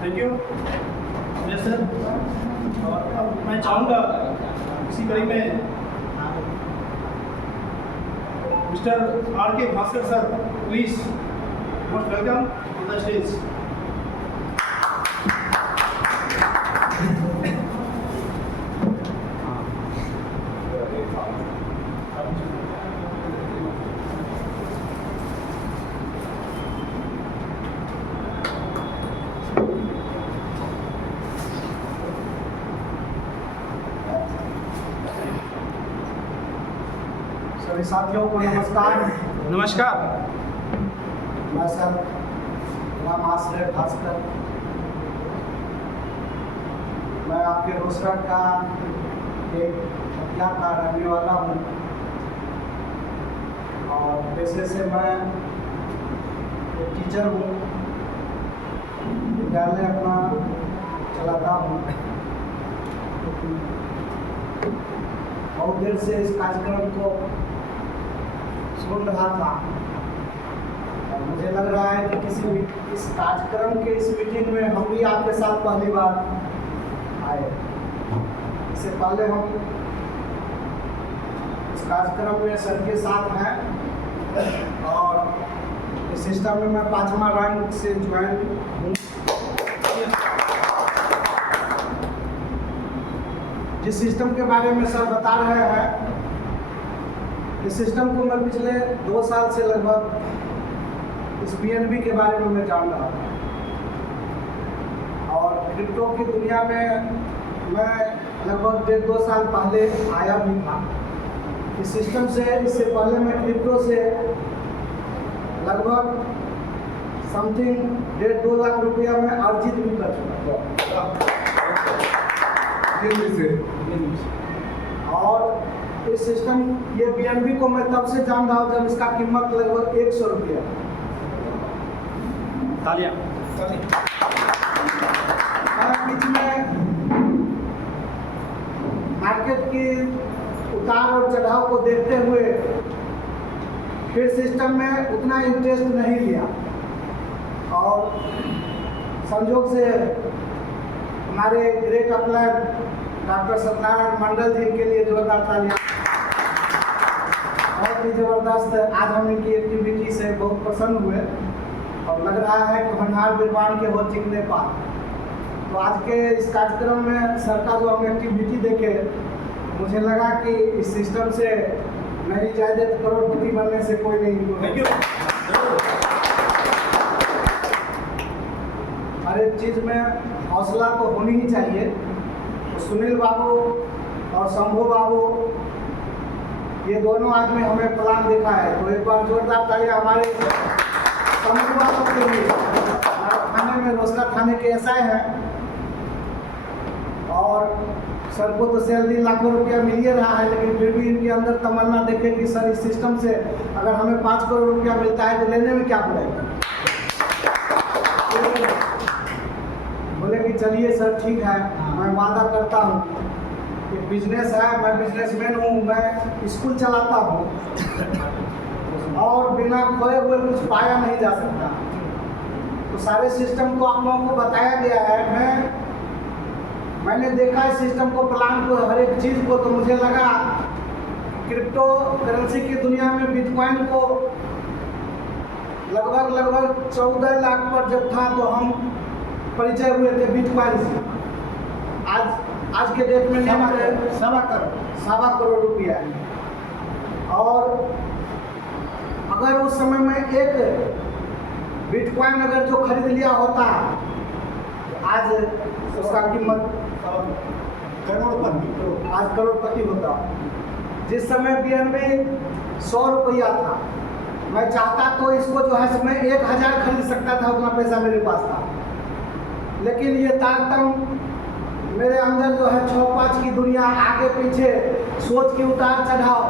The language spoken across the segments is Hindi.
Thank you. Yes sir. और अब मैं चाहूँगा इसी कड़ी में मिस्टर आर के Bhaskar sir, please most welcome on the stage. सभी साथियों को नमस्कार। नमस्कार। मैं सर राम आश्रय भास्कर, मैं आपके रोसरट का एक हथियार का रहने वाला हूँ और पेशे से मैं एक टीचर हूँ, विद्यालय अपना चलाता हूँ। बहुत देर से इस कार्यक्रम को सुन रहा था और मुझे लग रहा है कि इस कार्यक्रम के इस मीटिंग में हम भी आपके साथ पहली बार आए। इससे पहले हम इस कार्यक्रम में सर के साथ हैं और इस सिस्टम में मैं 5वां रैंक से ज्वाइन हूँ। जिस सिस्टम के बारे में सर बता रहे हैं, इस सिस्टम को मैं पिछले 2 साल से लगभग इस BNB के बारे में मैं जान रहा था और क्रिप्टो की दुनिया में मैं लगभग 1.5-2 साल पहले आया भी था। इस सिस्टम से इससे पहले मैं क्रिप्टो से लगभग समथिंग 1.5-2 लाख रुपया में अर्जित भी कर चुका था। और इस सिस्टम ये BNB को मैं तब से जान रहा हूँ जब इसका कीमत लगभग 100 रुपया। तालियां। बीच में मार्केट की उतार और चढ़ाव को देखते हुए फिर सिस्टम में उतना इंटरेस्ट नहीं लिया और संयोग से हमारे ग्रेट अपलायर डॉक्टर सत्यनारायण मंडल जी के लिए जोरदार तालियां। बहुत ही ज़बरदस्त, आज हम इनकी एक्टिविटी से बहुत प्रसन्न हुए और लग रहा है कि भंडार विद्वान के हो चिकने पा। तो आज के इस कार्यक्रम में सर का जो हम एक्टिविटी देखे, मुझे लगा कि इस सिस्टम से नहीं जायदे तो करोड़पति बनने से कोई नहीं। हर एक चीज़ में हौसला तो होनी ही चाहिए। तो सुनील बाबू और शंभू बाबू, ये दोनों आदमी हमें प्लान देखा है, तो एक बार जोरदार तालियां हमारे शंभू बाबू के लिए। थाने में रोसड़ा थाने के SI हैं और सर को तो सैलरी लाखों रुपया मिल ही रहा है, लेकिन फिर भी इनके अंदर तमन्ना देखे कि सर इस सिस्टम से अगर हमें 5 करोड़ रुपया मिलता है तो लेने में क्या बुराई। बोले कि चलिए सर ठीक है, मैं वादा करता हूँ कि बिजनेस है, मैं बिजनेसमैन हूँ, मैं स्कूल चलाता हूँ और बिना खोए हुए कुछ पाया नहीं जा सकता। तो सारे सिस्टम को आप लोगों को बताया गया है। मैंने देखा इस सिस्टम को, प्लान को, हर एक चीज़ को, तो मुझे लगा क्रिप्टो करेंसी की दुनिया में बिटकॉइन को लगभग 14 लाख पर जब था तो हम परिचय हुए थे बिटकॉइन से। आज के डेट में 1.25 करोड़ रुपया है और अगर उस समय में एक बिटकॉइन अगर जो खरीद लिया होता आज उसका कीमत आज करोड़पति होता। जिस समय BNB 100 रुपया था, मैं चाहता तो इसको जो है मैं 1000 खरीद सकता था, उतना पैसा मेरे पास था। लेकिन ये तारतम्य मेरे अंदर जो है 6-5 की दुनिया, आगे पीछे सोच के उतार चढ़ाव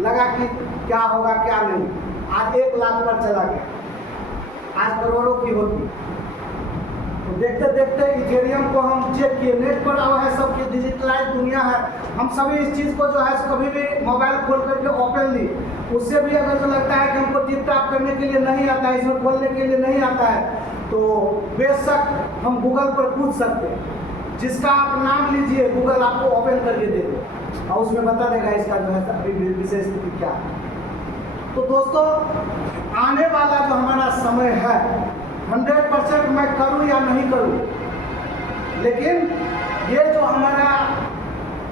लगा कि क्या होगा क्या नहीं। आज 1 लाख पर चला गया, आज करोड़ों की होती। तो देखते देखते इथेरियम को हम चेक किए, नेट पर आवा है, सबकी डिजिटलाइज दुनिया है। हम सभी इस चीज़ को जो है कभी भी मोबाइल खोल करके ओपन ली, उससे भी अगर जो लगता है कि हमको टिप टॉप करने के लिए नहीं आता है, इसमें खोलने के लिए नहीं आता है, तो बेशक हम गूगल पर पूछ सकते हैं, जिसका आप नाम लीजिए गूगल आपको ओपन करके दे दे और उसमें बता देगा इसका जो है अभी विशेष स्थिति क्या है। तो दोस्तों, आने वाला जो हमारा समय है 100% मैं करूं या नहीं करूं, लेकिन ये जो हमारा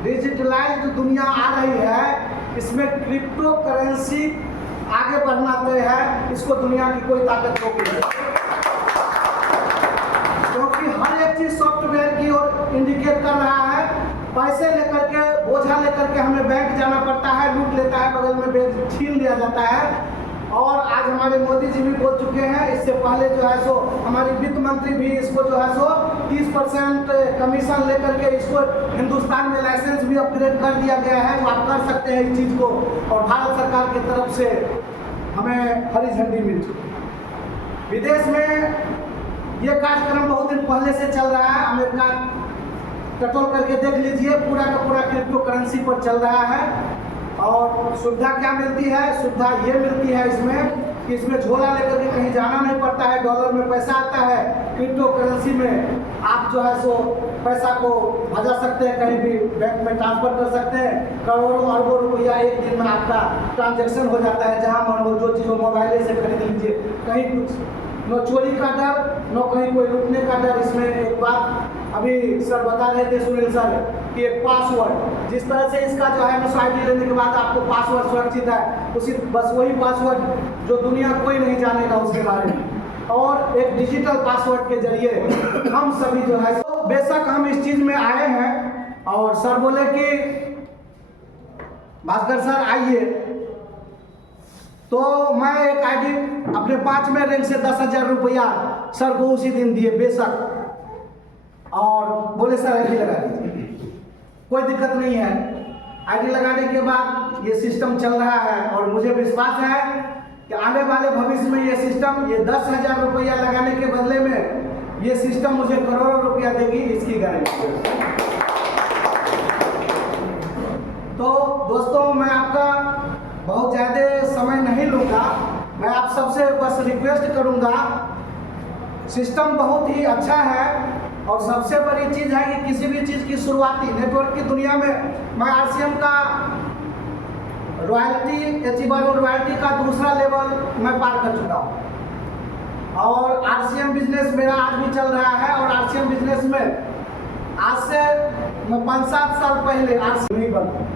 डिजिटलाइज्ड दुनिया आ रही है, इसमें क्रिप्टो करेंसी आगे बढ़ना तय है। इसको दुनिया की कोई ताकत रोक नहीं सकती, क्योंकि हर एक चीज सॉफ्टवेयर की ओर इंडिकेट कर रहा है। पैसे लेकर के, बोझा लेकर के हमें बैंक जाना पड़ता है, लूट लेता है, बगल में बैग छीन लिया जाता है। और आज हमारे मोदी जी भी बोल चुके हैं, इससे पहले जो है सो हमारी वित्त मंत्री भी इसको जो है सो 30% कमीशन लेकर के इसको हिंदुस्तान में लाइसेंस भी अपग्रेड कर दिया गया है। वो आप कर सकते हैं इस चीज़ को, और भारत सरकार की तरफ से हमें हरी झंडी मिल चुकी है। विदेश में ये कार्यक्रम बहुत दिन पहले से चल रहा है। अमेरिका कंट्रोल करके देख लीजिए, पूरा का पूरा क्रिप्टो करेंसी पर चल रहा है। और सुविधा क्या मिलती है? सुविधा ये मिलती है इसमें कि इसमें झोला लेकर के कहीं जाना नहीं पड़ता है, डॉलर में पैसा आता है। क्रिप्टो करेंसी में आप जो है सो पैसा को भजा सकते हैं, कहीं भी बैंक में ट्रांसफर कर सकते हैं। करोड़ों अरबों रुपया एक दिन में आपका ट्रांजैक्शन हो जाता है। जहाँ मन हो जो चीज़ हो मोबाइल से खरीद लीजिए, कहीं कुछ न चोरी का डर, न कहीं कोई लूटने का डर। इसमें एक बात अभी सर बता रहे थे, सुनील सर, कि एक पासवर्ड, जिस तरह से इसका जो है ना ID लेने के बाद आपको पासवर्ड सुरक्षित है, उसी बस वही पासवर्ड जो दुनिया कोई नहीं जानेगा उसके बारे में। और एक डिजिटल पासवर्ड के जरिए हम सभी जो है तो बेशक हम इस चीज़ में आए हैं। और सर बोले कि भास्कर सर आइए, तो मैं एक ID अपने 5वें रैंक से 10,000 रुपया सर को उसी दिन दिए बेशक, और बोले सर ID लगा दीजिए, कोई दिक्कत नहीं है। ID लगाने के बाद ये सिस्टम चल रहा है, और मुझे विश्वास है कि आने वाले भविष्य में ये सिस्टम, ये 10,000 रुपया लगाने के बदले में ये सिस्टम मुझे करोड़ों रुपया देगी, इसकी गारंटी। तो दोस्तों, मैं आपका बहुत ज़्यादा समय नहीं लूँगा, मैं आप सबसे बस रिक्वेस्ट करूँगा। सिस्टम बहुत ही अच्छा है, और सबसे बड़ी चीज़ है कि किसी भी चीज़ की शुरुआती नेटवर्क की दुनिया में मैं RCM का रॉयल्टी अचीवर रॉयल्टी का दूसरा लेवल मैं पार कर चुका हूँ। और RCM बिजनेस मेरा आज भी चल रहा है। और RCM बिजनेस में आज से मैं 5-7 साल पहले RCM नहीं बना।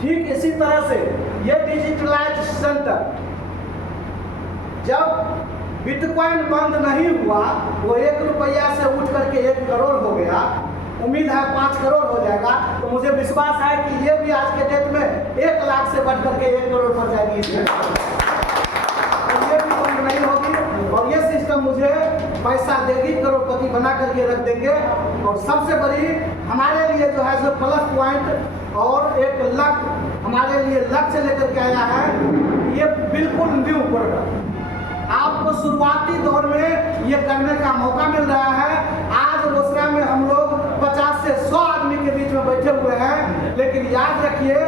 ठीक इसी तरह से ये डिजिटलाइज्ड सेंटर, जब बिटकॉइन बंद नहीं हुआ, वो 1 रुपया से उठ करके 1 करोड़ हो गया, उम्मीद है 5 करोड़ हो जाएगा। तो मुझे विश्वास है कि ये भी आज के डेट में 1 लाख से बढ़ करके 1 करोड़ पर जाएगी। तो ये भी बंद नहीं होगी, और ये सिस्टम मुझे पैसा देगी, करोड़पति बना करके रख देंगे। और सबसे बड़ी हमारे लिए जो है सो प्लस पॉइंट और एक लक्ष्य, हमारे लिए लक्ष्य लेकर के आया है, ये बिल्कुल न्यू प्रोडक्ट। आपको शुरुआती दौर में ये करने का मौका मिल रहा है। आज रोसड़ा में हम लोग 50 से 100 आदमी के बीच में बैठे हुए हैं, लेकिन याद रखिए,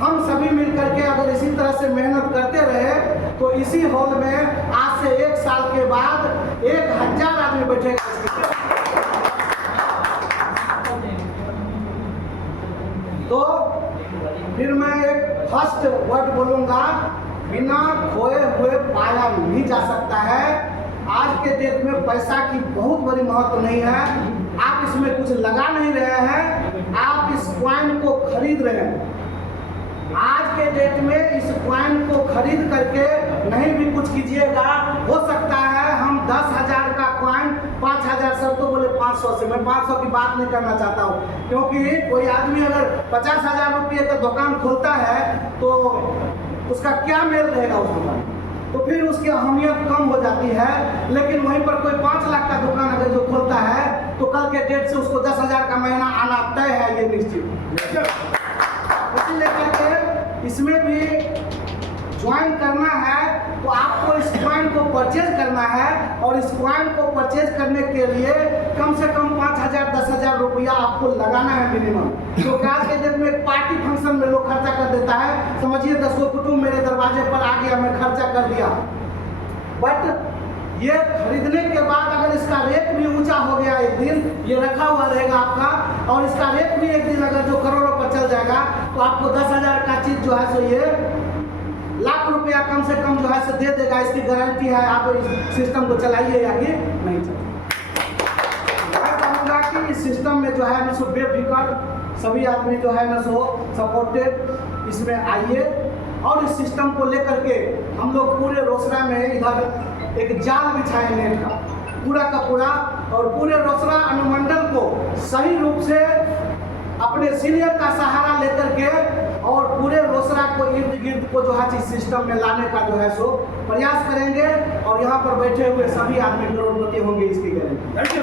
हम सभी मिलकर के अगर इसी तरह से मेहनत करते रहे तो इसी हॉल में आज से 1 साल के बाद 1000 आदमी बैठेगा। तो फिर मैं एक फर्स्ट वर्ड बोलूँगा, बिना खोए हुए पाया नहीं जा सकता है। आज के डेट में पैसा की बहुत बड़ी महत्व नहीं है। आप इसमें कुछ लगा नहीं रहे हैं, आप इस कॉइन को खरीद रहे हैं। आज के डेट में इस कॉइन को खरीद करके नहीं भी कुछ कीजिएगा, हो सकता है हम 10,000 का कॉइन 5,000, सब तो बोले 500 से, मैं 500 की बात नहीं करना चाहता हूँ, क्योंकि कोई आदमी अगर 50,000 रुपये का दुकान खोलता है तो उसका क्या मेल रहेगा उस दुकान, तो फिर उसकी अहमियत कम हो जाती है। लेकिन वहीं पर कोई 5 लाख का दुकान अगर जो खोलता है तो कल के डेट से उसको 10,000 का महीना आना तय है, ये निश्चित। इसीलिए कहते हैं इसमें भी ज्वाइन करना है तो आपको इस कॉइन को परचेज करना है, और इस कॉइन को परचेज करने के लिए कम से कम 5,000 10,000 रुपया आपको लगाना है मिनिमम। तो आज के डेट में पार्टी फंक्शन में लोग खर्चा कर देता है, समझिए 10 कुटुंब मेरे दरवाजे पर आ गया, मैं खर्चा कर दिया। बट ये खरीदने के बाद अगर इसका रेट भी ऊंचा हो गया एक दिन, ये रखा हुआ रहेगा आपका, और इसका रेट भी एक दिन अगर जो करोड़ों पर चल जाएगा, तो आपको 10,000 का चीज़ जो है सो ये लाख रुपया कम से कम जो है सो दे देगा। इसकी गारंटी है। आप इस सिस्टम को चलाइए या कि नहीं चलाइए। मैं कहूँगा कि इस सिस्टम में जो है ना सो बेफिक्र सभी आदमी जो है ना सो सपोर्टेड इसमें आइए, और इस सिस्टम को लेकर के हम लोग पूरे रोसड़ा में इधर एक जाल बिछाए नेट का पूरा, और पूरे रोसड़ा अनुमंडल को सही रूप से अपने सीनियर का सहारा लेकर के और पूरे रोसड़ा को इर्द गिर्द को जो है इस सिस्टम में लाने का जो है सो प्रयास करेंगे, और यहाँ पर बैठे हुए सभी आदमी करोड़पति होंगे, इसकी गारंटी।